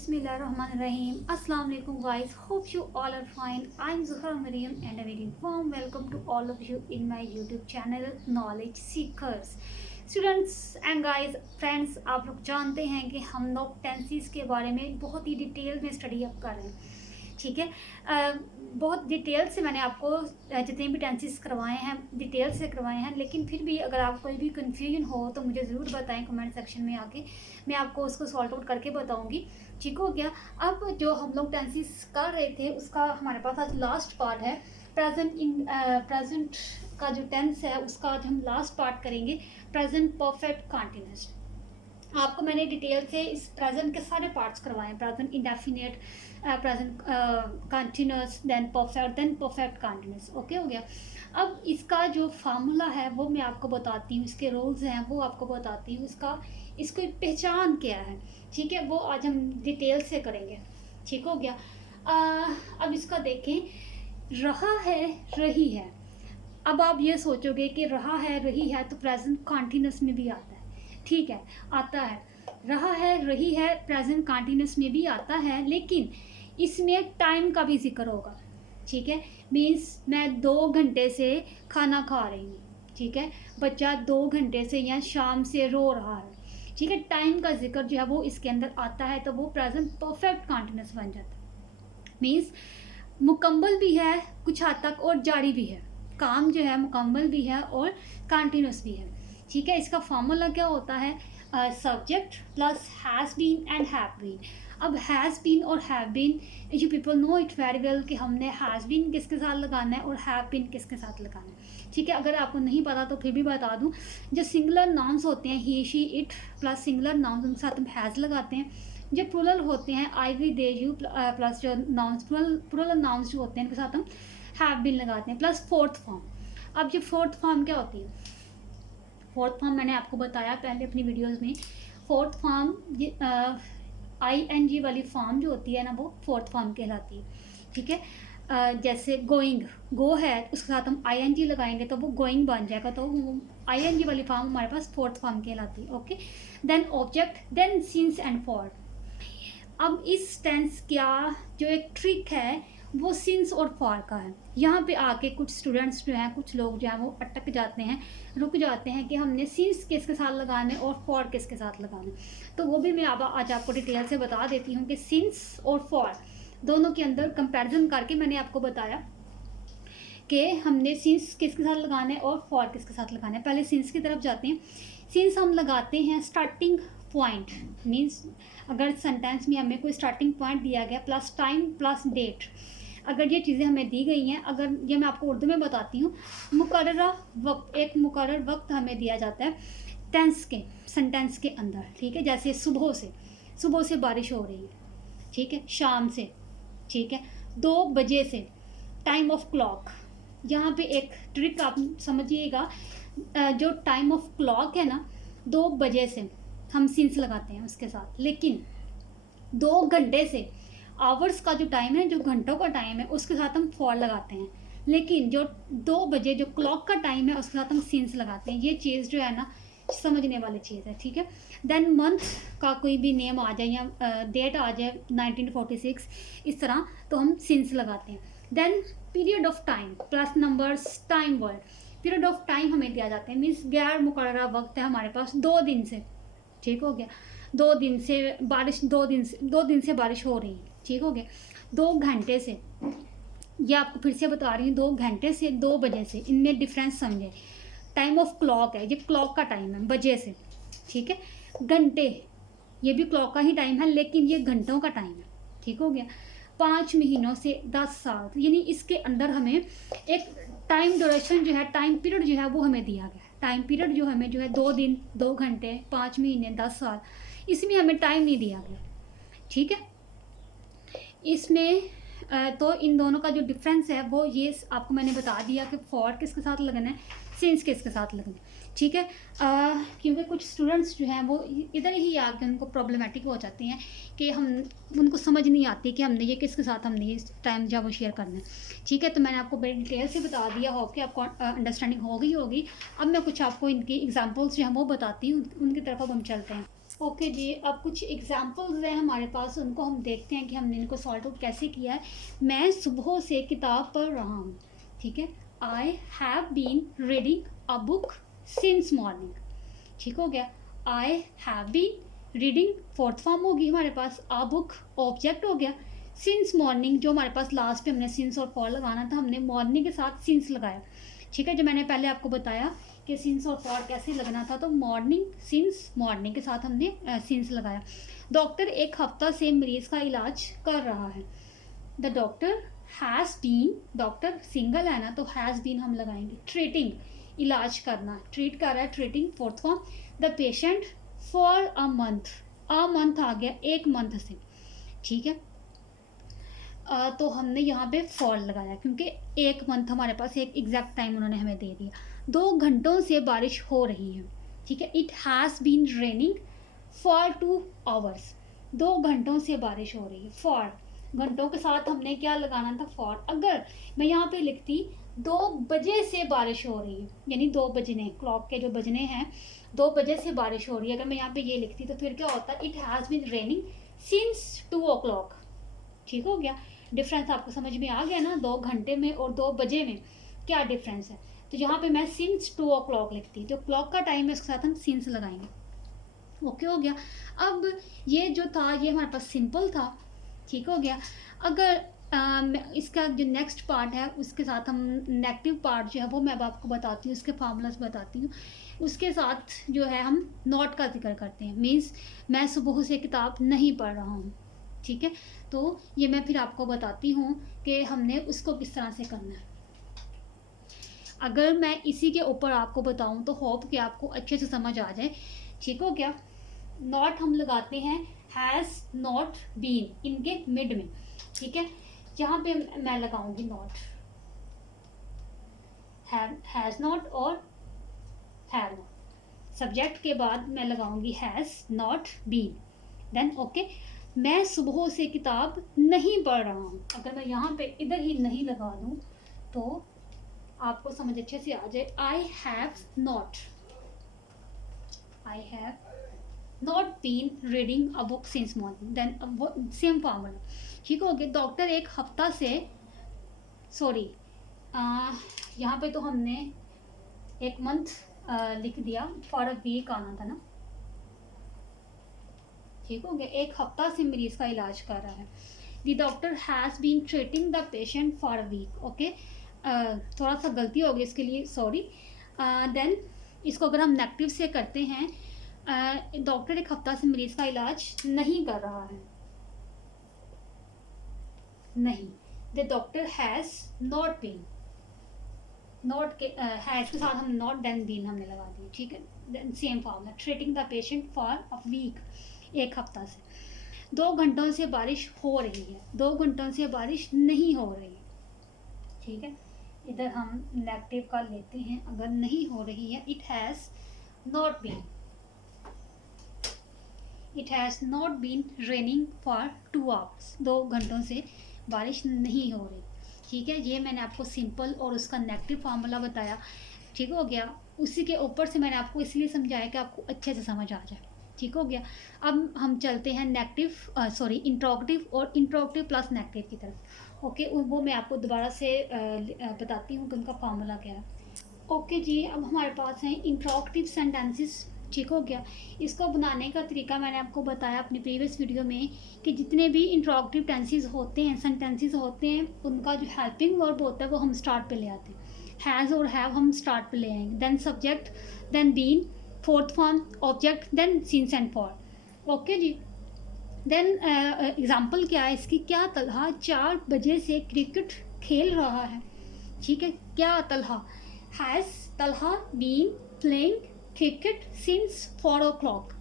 Bismillahirrahmanirrahim. Assalamu alaikum guys. Hope you all are fine. I'm Zuhra Mariam and a very warm welcome to all of you in my YouTube channel Knowledge Seekers. Students and guys friends, आप लोग जानते हैं कि हम लोग tenses के बारे में बहुत ही डिटेल में स्टडी अप कर रहे हैं, ठीक है। बहुत डिटेल से मैंने आपको जितने भी टेंसेस करवाए हैं डिटेल से करवाए हैं, लेकिन फिर भी अगर आपको कोई भी कन्फ्यूजन हो तो मुझे ज़रूर बताएं कमेंट सेक्शन में आके, मैं आपको उसको सॉल्व आउट करके बताऊंगी, ठीक हो गया। अब जो हम लोग टेंसेस कर रहे थे उसका हमारे पास आज लास्ट पार्ट है। प्रेजेंट का जो टेंस है उसका आज हम लास्ट पार्ट करेंगे, प्रेजेंट परफेक्ट कंटिन्यूअस। आपको मैंने डिटेल से इस प्रेजेंट के सारे पार्ट्स करवाए हैं, present indefinite, present continuous, then perfect continuous, okay हो गया। अब इसका जो फार्मूला है वो मैं आपको बताती हूँ, इसके रूल्स हैं वो आपको बताती हूँ, इसको पहचान क्या है, ठीक है, वो आज हम डिटेल से करेंगे, ठीक हो गया। अब इसका देखें, रहा है रही है। अब आप ये सोचोगे कि रहा है रही है तो प्रेजेंट कंटिन्यूअस में भी आता है, ठीक है, आता है। रहा है रही है प्रेजेंट कंटिन्यूअस में भी आता है, लेकिन इसमें टाइम का भी जिक्र होगा, ठीक है। मीन्स मैं 2 घंटे से खाना खा रही हूँ, ठीक है, बच्चा 2 घंटे से या शाम से रो रहा है, ठीक है। टाइम का जिक्र जो है वो इसके अंदर आता है तो वो प्रेजेंट परफेक्ट कंटिन्यूअस बन जाता है। मीन्स मुकम्मल भी है कुछ हद तक और जारी भी है, काम जो है मुकम्मल भी है और कंटिन्यूअस भी है, ठीक है। इसका फार्मूला क्या होता है, subject plus has been and have been. अब हैज़ बीन और have been, you people know it very well कि हमने हैज़ बीन किसके साथ लगाना है और हैव बीन किसके साथ लगाना है, ठीक है। अगर आपको नहीं पता तो फिर भी बता दूं, जो सिंगुलर नाउन्स होते हैं he she it plus singular nouns उनके साथ हम हैज़ लगाते हैं। जो प्लूरल होते हैं आई वी दे यू प्लस जो नाउन्स प्लूरल नाउन्स जो होते हैं उनके साथ हम हैव बीन लगाते हैं प्लस फोर्थ फॉर्म। अब जो फोर्थ फॉर्म क्या होती है, फोर्थ फॉर्म मैंने आपको बताया पहले अपनी वीडियोस में। फोर्थ फॉर्म ING वाली फॉर्म जो होती है ना वो फोर्थ फॉर्म कहलाती है, ठीक है। जैसे गोइंग, गो है उसके साथ हम ING लगाएंगे तो वो गोइंग बन जाएगा, तो ING वाली फॉर्म हमारे पास फोर्थ फॉर्म कहलाती है, okay. Then object, then since and for. अब इस टेंस का जो एक ट्रिक है वो सिंस और फॉर का है। यहाँ पे आके कुछ स्टूडेंट्स जो हैं, कुछ लोग जो हैं वो अटक जाते हैं, रुक जाते हैं कि हमने सिंस किसके साथ लगाने और फॉर किसके साथ लगाने। तो वो भी मैं आज आपको डिटेल से बता देती हूँ कि सिंस और फॉर दोनों के अंदर कंपैरिजन करके मैंने आपको बताया कि हमने सिंस किसके साथ लगाना है और फॉर किसके साथ लगाना है। पहले सिंस की तरफ जाते हैं। सिंस हम लगाते हैं स्टार्टिंग पॉइंट, मीन्स अगर सेंटेंस में हमें कोई स्टार्टिंग पॉइंट दिया गया प्लस टाइम प्लस डेट, अगर ये चीज़ें हमें दी गई हैं, अगर ये मैं आपको उर्दू में बताती हूँ, मुकर्ररा वक्त, एक मुकर्रर वक्त हमें दिया जाता है टेंस के सेंटेंस के अंदर, ठीक है। जैसे सुबह से बारिश हो रही है, ठीक है, शाम से, ठीक है, 2 बजे से, टाइम ऑफ क्लॉक। यहाँ पे एक ट्रिक आप समझिएगा, जो टाइम ऑफ क्लॉक है ना 2 बजे से हम सिंस लगाते हैं उसके साथ, लेकिन 2 घंटे से आवर्स का जो टाइम है, जो घंटों का टाइम है, उसके साथ हम फॉर लगाते हैं, लेकिन जो 2 बजे जो क्लॉक का टाइम है उसके साथ हम सिंस लगाते हैं। ये चीज़ जो है ना समझने वाली चीज़ है, ठीक है। देन मंथ का कोई भी नेम आ जाए या डेट आ जाए 1946 इस तरह, तो हम सिंस लगाते हैं। Then period of time plus numbers time word, period of time हमें दिया जाता है, मीन्स गैर मुकर्ररा वक्त है हमारे पास 2 दिन से, ठीक हो गया। 2 दिन से बारिश, 2 दिन से बारिश हो रही है, ठीक हो गया। 2 घंटे से, ये आपको फिर से बता रही हूँ, 2 घंटे से 2 बजे से, इनमें डिफरेंस समझे। टाइम ऑफ क्लॉक है, ये क्लॉक का टाइम है बजे से, ठीक है। घंटे, ये भी क्लॉक का ही टाइम है लेकिन ये घंटों का टाइम है, ठीक हो गया। 5 महीनों से 10 साल, यानी इसके अंदर हमें एक टाइम ड्यूरेशन जो है, टाइम पीरियड जो है वो हमें दिया गया है। टाइम पीरियड जो हमें जो है 2 दिन, 2 घंटे, 5 महीने, 10 साल, इसमें हमें टाइम नहीं दिया गया, ठीक है। इसमें तो इन दोनों का जो डिफरेंस है वो ये आपको मैंने बता दिया कि फॉर किसके साथ लगना है, सिंस किसके साथ लगना है, ठीक है। क्योंकि कुछ स्टूडेंट्स जो हैं वो इधर ही आके उनको प्रॉब्लमैटिक हो जाते हैं कि उनको समझ नहीं आती कि हमने ये किसके साथ हमने ये टाइम जब वो शेयर करना है, ठीक है। तो मैंने आपको बड़ी डिटेल से बता दिया, होप कि आपको अंडरस्टैंडिंग हो गई होगी। अब मैं कुछ आपको इनकी एग्जांपल्स जो हैं वो बताती हूँ, उनकी तरफ अब हम चलते हैं। ओके जी, अब कुछ एग्जांपल्स हैं हमारे पास, उनको हम देखते हैं कि हमने इनको सॉल्व आउट कैसे किया है। मैं सुबह से किताब पढ़ रहा हूँ, ठीक है। I have been reading a book since morning, ठीक हो गया। I have been reading fourth form होगी हमारे पास, अ बुक ऑब्जेक्ट हो गया। सिंस मॉर्निंग जो हमारे पास लास्ट पे हमने सिंस और फॉर लगाना था, हमने मॉर्निंग के साथ सिंस लगाया, ठीक है। जो मैंने पहले आपको बताया कि सिंस और फॉर कैसे लगना था, तो मॉर्निंग सिंस, मॉर्निंग के साथ हमने सिंस लगाया। डॉक्टर एक हफ्ता से मरीज का इलाज कर रहा है। The doctor has been, doctor single है ना तो हैज़ बीन हम लगाएंगे। ट्रीटिंग, इलाज करना, ट्रीट कर रहा है, treating fourth form. The patient for a month आ गया एक मंथ से, ठीक है। तो हमने यहाँ पे फॉर लगाया क्योंकि एक मंथ हमारे पास एक एग्जैक्ट टाइम उन्होंने हमें दे दिया। 2 घंटों से बारिश हो रही है, ठीक है। It has been raining for 2 hours, 2 घंटों से बारिश हो रही है। फॉर, घंटों के साथ हमने क्या लगाना था, फॉर। अगर मैं यहाँ पे लिखती 2 बजे से बारिश हो रही है, यानी 2 बजने, क्लॉक के जो बजने हैं, 2 बजे से बारिश हो रही है, अगर मैं यहाँ पे ये लिखती तो फिर क्या होता, it has been raining since 2 o'clock, ठीक हो गया। डिफरेंस आपको समझ में आ गया ना, 2 घंटे में और 2 बजे में क्या डिफरेंस है। तो यहाँ पे मैं सिंस 2 o'clock लिखती, तो क्लॉक का टाइम है, उसके साथ हम सिंस लगाएंगे। ओके हो गया। अब ये जो था ये हमारे पास सिंपल था, ठीक हो गया। अगर इसका जो नेक्स्ट पार्ट है उसके साथ हम नेगेटिव पार्ट जो है वो मैं अब आपको बताती हूँ, उसके फार्मूलाज बताती हूँ। उसके साथ जो है हम नॉट का जिक्र करते हैं। मीन्स मैं सुबह से किताब नहीं पढ़ रहा हूँ, ठीक है। तो ये मैं फिर आपको बताती हूँ कि हमने उसको किस तरह से करना है। अगर मैं इसी के ऊपर आपको बताऊँ तो होप कि आपको अच्छे से समझ आ जाए, ठीक हो गया। नॉट हम लगाते हैं हैज़ नॉट बीन इनके मिड में, ठीक है। यहाँ पे मैं लगाऊंगी नॉट, हैज़ नॉट और हैव नॉट। सब्जेक्ट के बाद मैं लगाऊंगी has not been, then okay. मैं सुबह से किताब नहीं पढ़ रहा हूँ, अगर मैं यहाँ पे इधर ही नहीं लगा दूँ तो आपको समझ अच्छे से आ जाए। I have not been reading a book since morning, then same formula, ठीक हो गया। डॉक्टर एक हफ्ता से, सॉरी यहाँ पे तो हमने एक मंथ लिख दिया, फॉर अ वीक आना था ना, ठीक हो गया। एक हफ्ता से मरीज का इलाज कर रहा है। The doctor has been treating the patient for a week, okay. थोड़ा सा गलती हो गई इसके लिए, सॉरी। देन इसको अगर हम नेगेटिव से करते हैं, डॉक्टर एक हफ्ता से मरीज का इलाज नहीं कर रहा है, नहीं। The doctor has not been, not के हैज़ के साथ हम नॉट देन बीन हमने लगा दी, ठीक है। Then same formula, treating the patient for a week, एक हफ्ता से। 2 घंटों से बारिश हो रही है, 2 घंटों से बारिश नहीं हो रही, ठीक है। इधर हम नेगेटिव का लेते हैं, अगर नहीं हो रही है, it has not been, it has not been raining for 2 hours, 2 घंटों से बारिश नहीं हो रही, ठीक है। ये मैंने आपको सिंपल और उसका नेगेटिव फार्मूला बताया, ठीक हो गया। उसी के ऊपर से मैंने आपको इसलिए समझाया कि आपको अच्छे से समझ आ जाए, ठीक हो गया। अब हम चलते हैं नेगेटिव, सॉरी इंट्रोगेटिव और इंट्रोगेटिव प्लस नेगेटिव की तरफ, ओके। वो मैं आपको दोबारा से बताती हूँ कि उनका फार्मूला क्या है। ओके जी, अब हमारे पास हैं इंट्रोगेटिव सेंटेंसेस, ठीक हो गया। इसको बनाने का तरीका मैंने आपको बताया अपनी प्रीवियस वीडियो में कि जितने भी इंट्रोगेटिव टेंसेस होते हैं, सेंटेंसेस होते हैं, उनका जो हेल्पिंग वर्ब होता है वो हम स्टार्ट पे ले आते हैं। हैज़ और हैव हम स्टार्ट पे ले आएंगे, then subject, then been, fourth form, object, then since and for, okay जी। देन एग्जाम्पल क्या है इसकी, क्या तलहा 4 बजे से क्रिकेट खेल रहा है, ठीक है। क्या Talha, has Talha been playing cricket since 4 o'clock,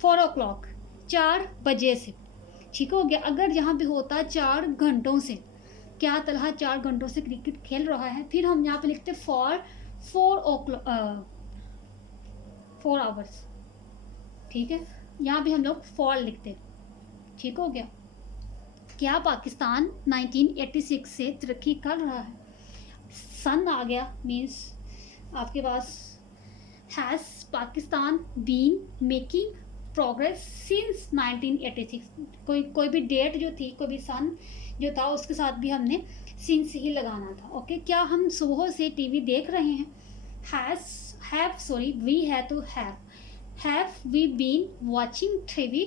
4 o'clock 4 बजे से, ठीक हो गया। अगर यहाँ पे होता 4 घंटों से, क्या तलहा 4 घंटों से क्रिकेट खेल रहा है, फिर हम यहाँ पे लिखते 4 o'clock 4 hours, ठीक है। यहाँ भी हम लोग फॉर लिखते, ठीक हो गया। क्या पाकिस्तान 1986 से तरक्की कर रहा है, सन आ गया, मीन्स आपके पास has Pakistan been making progress since 1986। कोई भी डेट जो थी, कोई भी सन जो था, उसके साथ भी हमने सिंस ही लगाना था। ओके, क्या हम सुबह से टीवी देख रहे हैं? वी है तो have we been watching TV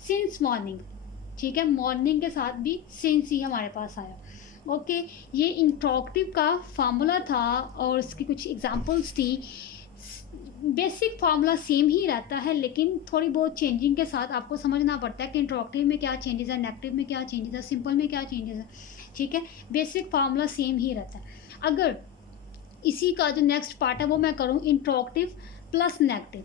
since morning. ठीक है, मॉर्निंग के साथ भी सिंस ही हमारे पास आया। ओके, ये इंट्रोगेटिव का फार्मूला था और उसकी कुछ एग्जांपल्स थी। बेसिक फार्मूला सेम ही रहता है, लेकिन थोड़ी बहुत चेंजिंग के साथ आपको समझना पड़ता है कि इंट्रोगेटिव में क्या चेंजेस है, नेगेटिव में क्या चेंजेस है, सिंपल में क्या चेंजेस है। ठीक है, बेसिक फार्मूला सेम ही रहता है। अगर इसी का जो नेक्स्ट पार्ट है वो मैं करूँ इंट्रोगेटिव प्लस नेगेटिव।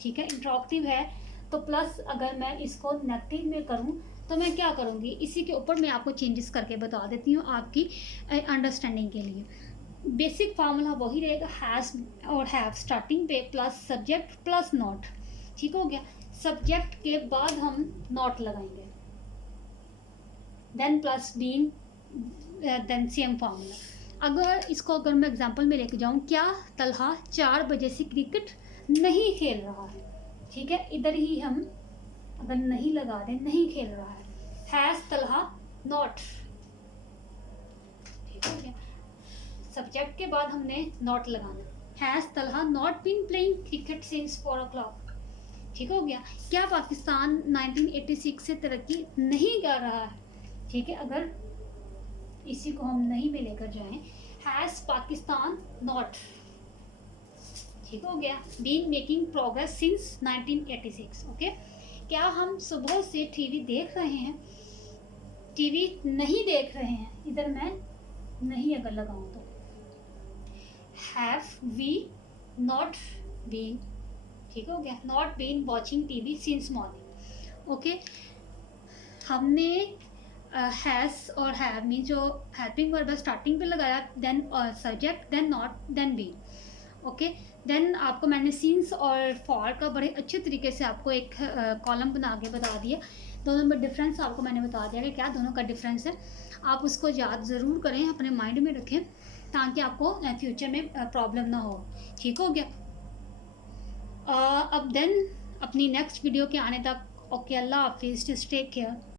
ठीक है, इंट्रोगेटिव है तो प्लस, अगर मैं इसको नेगेटिव में करूँ तो मैं क्या करूँगी, इसी के ऊपर मैं आपको चेंजेस करके बता देती हूँ आपकी अंडरस्टैंडिंग के लिए। बेसिक फार्मूला वही रहेगा, हैज़ और हैव स्टार्टिंग पे प्लस सब्जेक्ट प्लस नॉट। ठीक हो गया, सब्जेक्ट के बाद हम नॉट लगाएंगे, then plus been, then same formula. अगर मैं एग्जांपल में लेके जाऊँ, क्या तलहा 4 बजे से क्रिकेट नहीं खेल रहा है? ठीक है, इधर ही हम अगर नहीं लगा दें, नहीं खेल रहा है, हैज़ तलहा नॉट। ठीक हो गया, सब्जेक्ट के बाद हमने नॉट लगाना, has Talha not been playing cricket since 4 o'clock। ठीक हो गया, क्या पाकिस्तान 1986 से तरक्की नहीं कर रहा है? ठीक है, अगर इसी को हम नहीं में लेकर जाएं, हैज़ पाकिस्तान नॉट, ठीक हो गया, been making progress since 1986। Okay, क्या हम सुबह से टीवी देख रहे हैं? टीवी नहीं देख रहे हैं, इधर मैं नहीं अगर लगाऊं तो हैव वी नॉट बीन, ठीक हो गया, not been watching TV since morning. Okay, हमने हैज़ और हैव मीन जो हेल्पिंग वर्ब है स्टार्टिंग पे लगाया, then subject, then not, then been. Okay, then आपको मैंने सिंस और फॉर का बड़े अच्छे तरीके से आपको एक कॉलम बना के बता दिया। दोनों में डिफरेंस आपको मैंने बता दिया कि क्या दोनों का डिफरेंस है। आप उसको याद ज़रूर करें, अपने माइंड में रखें, ताकि आपको फ्यूचर में प्रॉब्लम ना हो। ठीक हो गया, अब देन अपनी नेक्स्ट वीडियो के आने तक ओके, अल्लाह हाफिज़, टेक केयर।